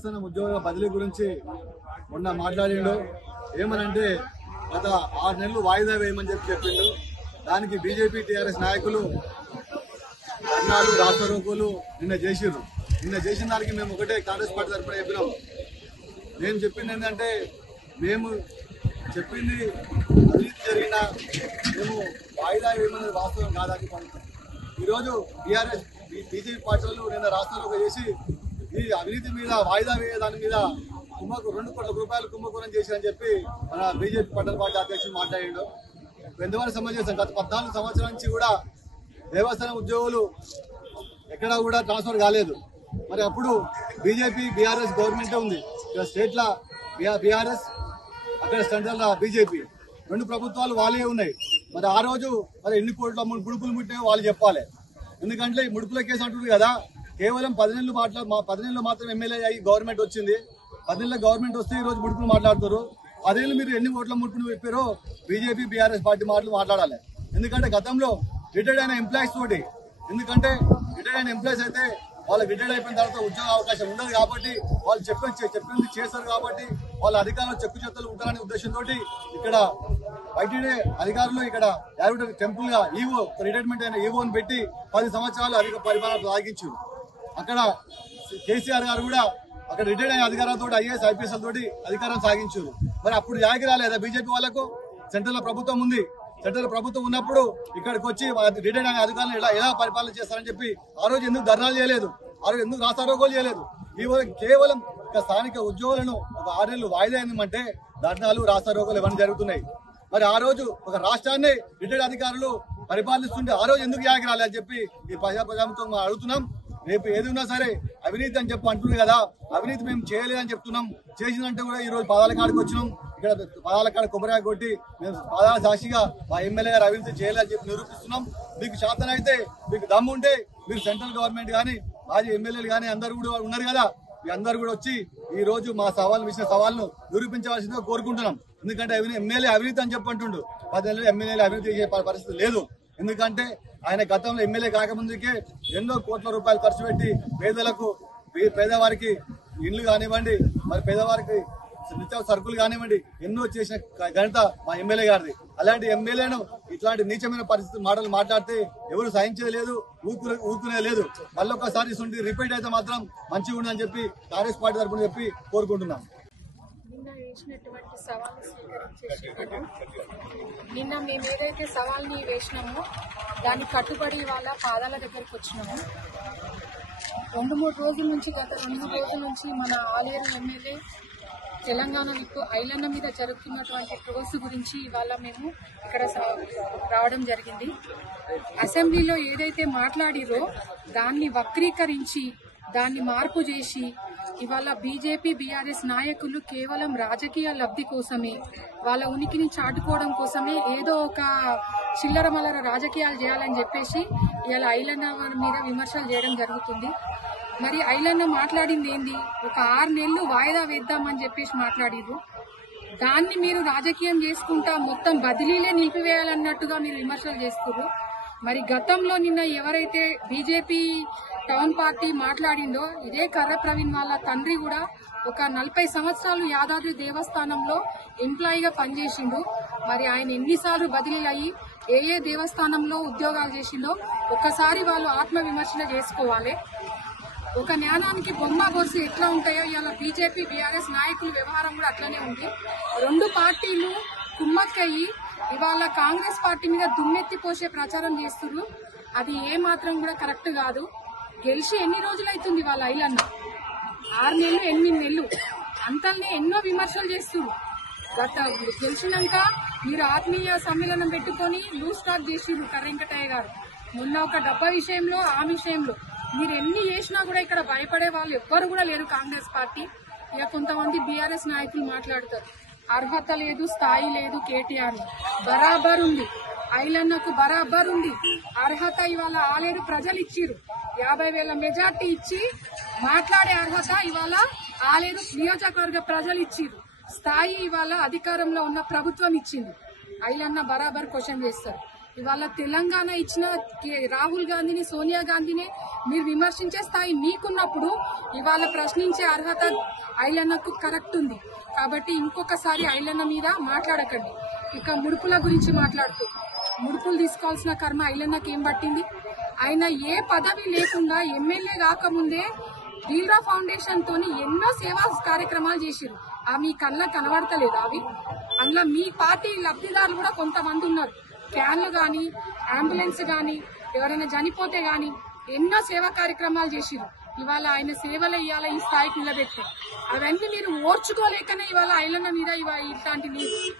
దేవస్థానం ఉద్యోగుల బదిలీ గురించి మొన్న మాట్లాడిండు. ఏమనంటే గత 6 నెలలు వాయిదా వేయమని చెప్పిండు. దానికి బీజేపీ టీఆర్ఎస్ నాయకులు ధర్నాలు రాస్తారోకోలు నిన్న చేసిర్రు. నిన్న చేసిన దానికి మేము ఒకటే కాంగ్రెస్ పార్టీ తరఫున చెప్పినాం. నేను చెప్పింది ఏంటంటే మేము చెప్పింది అవినీతి జరిగిన మేము వాయిదా వేయమనేది వాస్తవం కాదని పండుతాం. ఈరోజు టీఆర్ఎస్ బీజేపీ పార్టీలు నిన్న రాష్ట్రంలో చేసి ఈ అవినీతి మీద వాయిదా వేయ దాని మీద 2 కోట్ల రూపాయలు కుంభకోణం చేశారని చెప్పి మన బీజేపీ పట్టణ పార్టీ అధ్యక్షుడు మాట్లాడిండు. ఎంతవరకు సమావేశం గత 14 సంవత్సరాల నుంచి కూడా దేవస్థానం ఉద్యోగులు ఎక్కడా కూడా ట్రాన్స్ఫర్ కాలేదు. మరి అప్పుడు బీజేపీ బీఆర్ఎస్ గవర్నమెంటే ఉంది. ఇక్కడ స్టేట్ల బీఆర్ఎస్, అక్కడ సెంట్రల్ బీజేపీ, 2 ప్రభుత్వాలు వాళ్ళే ఉన్నాయి. మరి ఆ రోజు మరి ఎన్ని కోట్ల ముడుపులు ముట్టినాయో వాళ్ళు చెప్పాలి. ఎందుకంటే ముడుపుల కేసు అంటున్నారు కదా, కేవలం 10 నెలలు మాత్రం ఎమ్మెల్యే అయ్యి గవర్నమెంట్ వచ్చింది. 10 నెలల గవర్నమెంట్ వస్తే ఈ రోజు ముడుపులు మాట్లాడుతారు. 10 ఏళ్ళు మీరు ఎన్ని కోట్ల ముడుపులు చెప్పారో బీజేపీ బీఆర్ఎస్ పార్టీ మాటలు మాట్లాడాలి. ఎందుకంటే గతంలో రిటైర్డ్ అయిన ఎంప్లాయీస్ తోటి, ఎందుకంటే రిటైర్డ్ అయిన ఎంప్లాయీస్ అయితే వాళ్ళకి రిటైర్డ్ అయిపోయిన తర్వాత ఉద్యోగ అవకాశం ఉండదు కాబట్టి వాళ్ళు చెప్పింది చేస్తారు కాబట్టి వాళ్ళ అధికారులు చెక్కుచెత్తలు ఉంటారనే ఉద్దేశంతో ఇక్కడ ఐటీడీ అధికారులు ఇక్కడ టెంపుల్ గా ఈవో రిటైర్మెంట్ అయిన ఈవోని పెట్టి 10 సంవత్సరాలు అధిక పరిపాలన సాగించారు. అక్కడ కేసీఆర్ గారు కూడా అక్కడ రిటైర్డ్ అయిన అధికారులతో ఐఏఎస్ ఐపీఎస్ తోటి అధికారం సాగించారు. మరి అప్పుడు జాగి రాలేదా బీజేపీ వాళ్ళకు? సెంట్రల్ ప్రభుత్వం ఉంది. సెంట్రల్ ప్రభుత్వం ఉన్నప్పుడు ఇక్కడికి వచ్చి రిటైర్డ్ అయిన అధికారులు ఎలా పరిపాలన చేస్తారని చెప్పి ఆ రోజు ఎందుకు ధర్నాలు చేయలేదు? ఆ రోజు ఎందుకు రాస్తారోకోలు చేయలేదు? కేవలం స్థానిక ఉద్యోగులను ఒక 6 నెలలు వాయిదా అయిందంటే ధర్నాలు రాస్తారోకోలు ఇవన్నీ జరుగుతున్నాయి. మరి ఆ రోజు ఒక రాష్ట్రాన్ని రిటైర్డ్ అధికారులు పరిపాలిస్తుంటే ఆ రోజు ఎందుకు జాగి రాలేదని చెప్పి ఈ ప్రజాప్రజాప్రభుత్వం అడుగుతున్నాం. రేపు ఏది ఉన్నా సరే అవినీతి అని చెప్పి అంటున్నారు కదా, అవినీతి మేము చేయలేదని చెప్తున్నాం. చేసిందంటే కూడా ఈ రోజు పాదాల కాడికి వచ్చినాం. ఇక్కడ పాదాల కాడ కొబ్బరికాయ కొట్టి మేము పాదాల సాక్షిగా మా ఎమ్మెల్యే గారు అవినీతి చేయలేదని చెప్పి నిరూపిస్తున్నాం. మీకు శాతం అయితే మీకు దమ్ము ఉంటే మీరు సెంట్రల్ గవర్నమెంట్ కానీ మాజీ ఎమ్మెల్యేలు కానీ అందరూ కూడా ఉన్నారు కదా, మీ అందరూ కూడా వచ్చి ఈ రోజు మా ఇచ్చిన సవాల్ను నిరూపించవలసిందిగా కోరుకుంటున్నాం. ఎందుకంటే ఎమ్మెల్యే అవినీతి అని చెప్పంటుండు. 10 నెలలు ఎమ్మెల్యేలు అవినీతి చేసే పరిస్థితి లేదు. ఎందుకంటే ఆయన గతంలో ఎమ్మెల్యే కాకముందుకే ఎన్నో కోట్ల రూపాయలు ఖర్చు పెట్టి పేదవారికి ఇండ్లు కానివ్వండి, మరి పేదవారికి నిత్యావసర సరుకులు కానివ్వండి ఎన్నో చేసిన ఘనత మా ఎమ్మెల్యే గారిది. అలాంటి ఎమ్మెల్యేను ఇట్లాంటి నీచమైన పరిస్థితి మాటలు మాట్లాడితే ఎవరు సహించేది లేదు, ఊరుకునేది లేదు. మళ్ళొక్కసారి రిపీట్ అయితే మాత్రం మంచిగా ఉండదని చెప్పి కాంగ్రెస్ పార్టీ తరఫున చెప్పి కోరుకుంటున్నాం. వేసినటువంటి సవాల్ని స్వీకరించేసాము. నిన్న మేము ఏదైతే సవాల్ని వేసినామో దాన్ని కట్టుబడి వాళ్ళ పాదాల దగ్గరికి వచ్చినాము. 2-3 రోజుల నుంచి గత 2 రోజుల నుంచి మన ఆలేరు ఎమ్మెల్యే తెలంగాణ విప్పు ఐలన్న మీద జరుగుతున్నటువంటి ట్రోల్స్ గురించి ఇవాళ మేము ఇక్కడ రావడం జరిగింది. అసెంబ్లీలో ఏదైతే మాట్లాడిరో దాన్ని వక్రీకరించి దాన్ని మార్పు చేసి ఇవాళ బీజేపీ బీఆర్ఎస్ నాయకులు కేవలం రాజకీయ లబ్ధి కోసమే, వాళ్ళ ఉనికిని చాటుకోవడం కోసమే ఏదో ఒక చిల్లర మల్లర రాజకీయాలు చేయాలని చెప్పేసి ఇవాళ ఐలన్న మీద విమర్శలు చేయడం జరుగుతుంది. మరి ఐలన్న మాట్లాడింది ఏంది? ఒక 6 నెలలు వాయిదా వేద్దామని చెప్పేసి మాట్లాడిరు. దాన్ని మీరు రాజకీయం చేసుకుంటా మొత్తం బదిలీలే నిలిపివేయాలన్నట్టుగా మీరు విమర్శలు చేస్తున్నారు. మరి గతంలో నిన్న ఎవరైతే బీజేపీ టౌన్ పార్టీ మాట్లాడిందో ఇదే కర్ర ప్రవీణ్ వాళ్ళ తండ్రి కూడా ఒక 40 సంవత్సరాలు యాదాద్రి దేవస్థానంలో ఎంప్లాయీగా పనిచేసిండు. మరి ఆయన ఎన్నిసార్లు బదిలీలు అయ్యి ఏ దేవస్థానంలో ఉద్యోగాలు చేసిందో ఒక్కసారి వాళ్ళు ఆత్మ విమర్శన చేసుకోవాలి. ఒక జ్ఞానానికి బొమ్మ బొరుసు ఎట్లా ఉంటాయో ఇలా బీజేపీ బీఆర్ఎస్ నాయకుల వ్యవహారం కూడా అట్లనే ఉంది. 2 పార్టీలు కుమ్మక్కయ్యి ఇవాళ కాంగ్రెస్ పార్టీ మీద దుమ్మెత్తి పోసే ప్రచారం చేస్తున్నారు. అది ఏ మాత్రం కూడా కరెక్ట్ కాదు. గెలిచి ఎన్ని రోజులైతుంది వాళ్ళ ఐలన్న? 6 నెలలు 8 నెలలు అంతల్ని ఎన్నో విమర్శలు చేస్తున్నారు. గత గెలిచినాక మీరు ఆత్మీయ సమ్మేళనం పెట్టుకుని లూజ్ టాక్ చేసిర్రు కర్రెంకటయ్య గారు. మొన్న ఒక డబ్బా విషయంలో ఆ విషయంలో మీరు ఎన్ని చేసినా కూడా ఇక్కడ భయపడే వాళ్ళు ఎవ్వరు కూడా లేరు కాంగ్రెస్ పార్టీ. ఇక కొంతమంది బీఆర్ఎస్ నాయకులు మాట్లాడతారు అర్హత లేదు, స్థాయి లేదు, కేటీఆర్ బరాబర్ ఉంది, ఐలన్నకు బరాబర్ ఉంది. అర్హత ఇవాళ ఆలేరు ప్రజలు ఇచ్చిరు. 50,000 మెజార్టీ ఇచ్చి మాట్లాడే అర్హత ఇవాళ ఆలేరు నియోజకవర్గ ప్రజలు ఇచ్చిరు. స్థాయి ఇవాళ అధికారంలో ఉన్న ప్రభుత్వం ఇచ్చింది. ఐలన్న బరాబర్ క్వశ్చన్ చేస్తారు. ఇవాళ తెలంగాణ ఇచ్చిన రాహుల్ గాంధీని, సోనియా గాంధీని మీరు విమర్శించే స్థాయి మీకున్నప్పుడు ఇవాళ ప్రశ్నించే అర్హత ఐలన్నకు కరెక్ట్ ఉంది. కాబట్టి ఇంకొకసారి ఐలన్న మీద మాట్లాడకండి. ఇక ముడుపుల గురించి మాట్లాడుతూ, ముడుపులు తీసుకోవాల్సిన కర్మ ఐలన్నకి ఏం పట్టింది? ఆయన ఏ పదవి లేకుండా ఎమ్మెల్యే కాకముందే డీల్రా ఫౌండేషన్ తోని ఎన్నో సేవా కార్యక్రమాలు చేసిరు. ఆ మీ కళ్ళ కనబడతలేదు అవి? అందులో మీ పార్టీ లబ్ధిదారులు కూడా కొంతమంది ఉన్నారు. క్యాన్లు గాని, అంబులెన్స్ గాని, ఎవరైనా చనిపోతే గాని ఎన్నో సేవా కార్యక్రమాలు చేసిరు. ఇవాళ ఆయన సేవలు ఇవాళ ఈ స్థాయికి నిలబెట్టారు. అవన్నీ మీరు ఓర్చుకోలేకనే ఇవాళ ఐలన్న మీద ఇట్లాంటి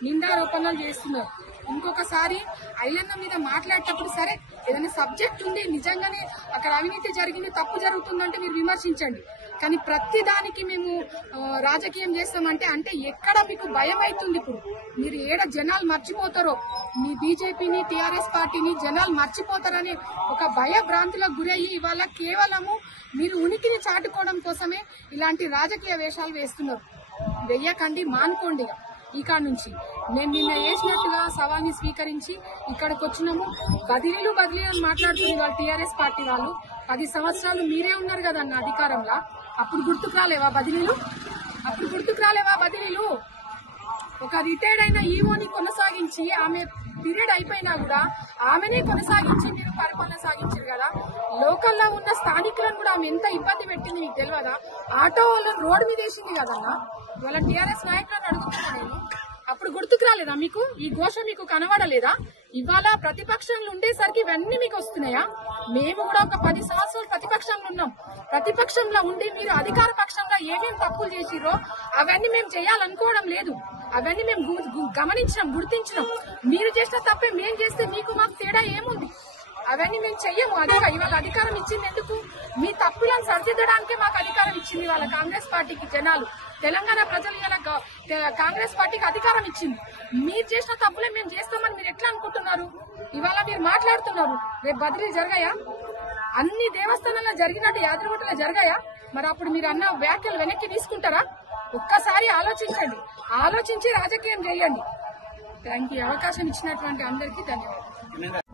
నిందారోపణలు చేస్తున్నారు. ఇంకొకసారి ఐలన్న మీద మాట్లాడేటప్పుడు సరే ఏదైనా సబ్జెక్ట్ ఉంది, నిజంగానే అక్కడ అవినీతి జరిగింది, తప్పు జరుగుతుందంటే మీరు విమర్శించండి. కానీ ప్రతి దానికి మేము రాజకీయం చేస్తామంటే అంటే ఎక్కడ మీకు భయం అవుతుంది? ఇప్పుడు మీరు ఏడ జనాలు మర్చిపోతారో, మీ బీజేపీని, టీఆర్ఎస్ పార్టీని జనాలు మర్చిపోతారని ఒక భయభ్రాంతులకు గురయ్యి ఇవాళ కేవలము మీరు ఉనికిని చాటుకోవడం కోసమే ఇలాంటి రాజకీయ వేషాలు వేస్తున్నారు. వెయ్యకండి, మానుకోండి. ఇక నుంచి నేను నిన్న వేసినట్టుగా సవాల్ని స్వీకరించి ఇక్కడికి వచ్చినాము. బదిలీలు అని మాట్లాడుతుంది వాళ్ళు టీఆర్ఎస్ పార్టీ వాళ్ళు. 10 సంవత్సరాలు మీరే ఉన్నారు కదన్న అధికారంలో. అప్పుడు గుర్తుకు రాలేవా బదిలీలు? ఒక రిటైర్డ్ అయిన ఈవోని కొనసాగించి ఆమె పీరియడ్ అయిపోయినా కూడా ఆమెనే కొనసాగించి మీరు పరిపాలన సాగించారు కదా. లోకల్లో ఉన్న స్థానికులను కూడా ఆమె ఎంత ఇబ్బంది పెట్టింది మీకు తెలియదా? ఆటో వాళ్ళని రోడ్డు మీద వేసింది కదన్నా. వాళ్ళ టీఆర్ఎస్ నాయకులను అడుగుతున్నా నేను. అప్పుడు గుర్తుకు రాలేదా మీకు? ఈ ఘోష మీకు కనబడలేదా? ఇవాళ ప్రతిపక్షంలో ఉండేసరికి ఇవన్నీ మీకు వస్తున్నాయా? మేము కూడా ఒక 10 సంవత్సరాలు ప్రతిపక్షంలో ఉన్నాం. ప్రతిపక్షంలో ఉండి మీరు అధికార పక్షంగా ఏమేమి తప్పులు చేసిరో అవన్నీ మేము చేయాలనుకోవడం లేదు. అవన్నీ మేము గమనించినాం, గుర్తించినాం. మీరు చేసిన తప్పే మేము చేస్తే మీకు మాకు తేడా ఏముంది? అవన్నీ మేము చెయ్యము. ఇవాళ అధికారం ఇచ్చింది ఎందుకు? మీ తప్పులను సరిదిద్దడానికే మాకు అధికారం ఇచ్చింది వాళ్ళ కాంగ్రెస్ పార్టీకి జనాలు. తెలంగాణ ప్రజలు ఇలా కాంగ్రెస్ పార్టీకి అధికారం ఇచ్చింది. మీరు చేసిన తప్పులే మేము చేస్తామని మీరు ఎట్లా అనుకుంటున్నారు? ఇవాళ మీరు మాట్లాడుతున్నారు, రేపు బదిలీలు జరిగాయా? అన్ని దేవస్థానాల్లో జరిగినట్టు యాదగిరిగుట్టలో జరిగాయా? మరి అప్పుడు మీరు అన్న వ్యాఖ్యలు వెనక్కి తీసుకుంటారా? ఒక్కసారి ఆలోచించండి, ఆలోచించి రాజకీయం చేయండి. Thank you. అవకాశం ఇచ్చినటువంటి అందరికీ ధన్యవాదాలు.